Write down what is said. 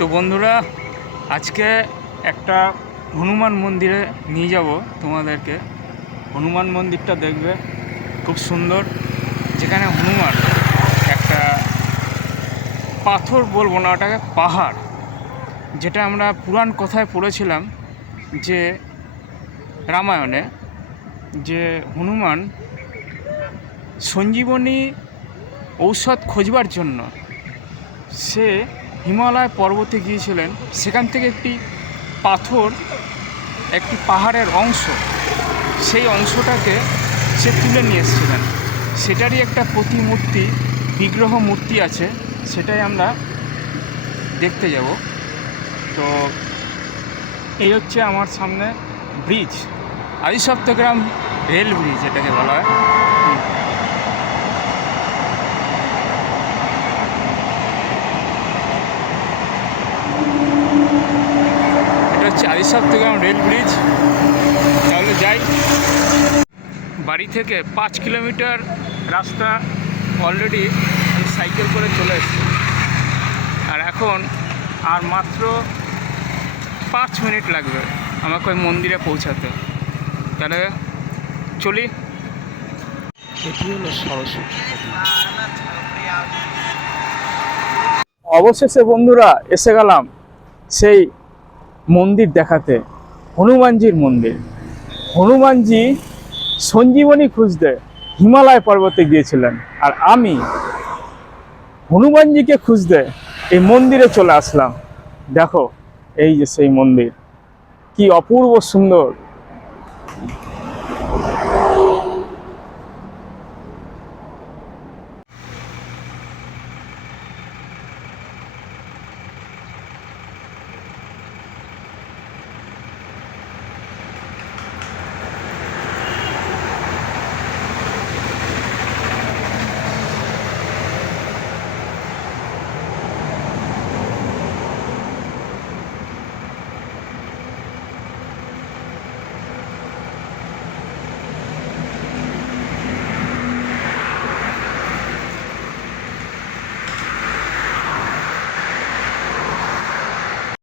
তো বন্ধুরা, আজকে একটা হনুমান মন্দিরে নিয়ে যাব তোমাদেরকে। হনুমান মন্দিরটা দেখবে, খুব সুন্দর। যেখানে হনুমান একটা পাথর, বলবো না, ওটাকে পাহাড়, যেটা আমরা পুরাণ কথায় পড়েছিলাম যে রামায়ণে, যে হনুমান সঞ্জীবনী ঔষধ খোঁজবার জন্য সে হিমালয় পর্বতে গিয়েছিলেন। সেখান থেকে একটি পাথর, একটি পাহাড়ের অংশ, সেই অংশটাকে সে তুলে নিয়ে এসেছিলেন। সেটারই একটা প্রতিমূর্তি, বিগ্রহ মূর্তি আছে, সেটাই আমরা দেখতে যাব। তো এই হচ্ছে আমার সামনে ব্রিজ, আদিসপ্তগ্রাম রেল ব্রিজ এটাকে বলা হয়। এটা হচ্ছে আদিসপ্তগ্রাম রেল ব্রিজ। তাহলে যাই। বাড়ি থেকে 5 কিলোমিটার রাস্তা অলরেডি আমি সাইকেল করে চলে এসেছি, আর এখন আর মাত্র 5 মিনিট লাগবে আমাকে ওই মন্দিরে পৌঁছাতে। তাহলে চলি। এটি হলো সরস্বতী নদী। অবশেষে বন্ধুরা এসে গেলাম সেই মন্দির দেখাতে, হনুমানজির মন্দির। হনুমানজি সঞ্জীবনী খুঁজতে হিমালয় পর্বতে গিয়েছিলেন, আর আমি হনুমানজিকে খুঁজতে এই মন্দিরে চলে আসলাম। দেখো, এই যে সেই মন্দির, কি অপূর্ব সুন্দর।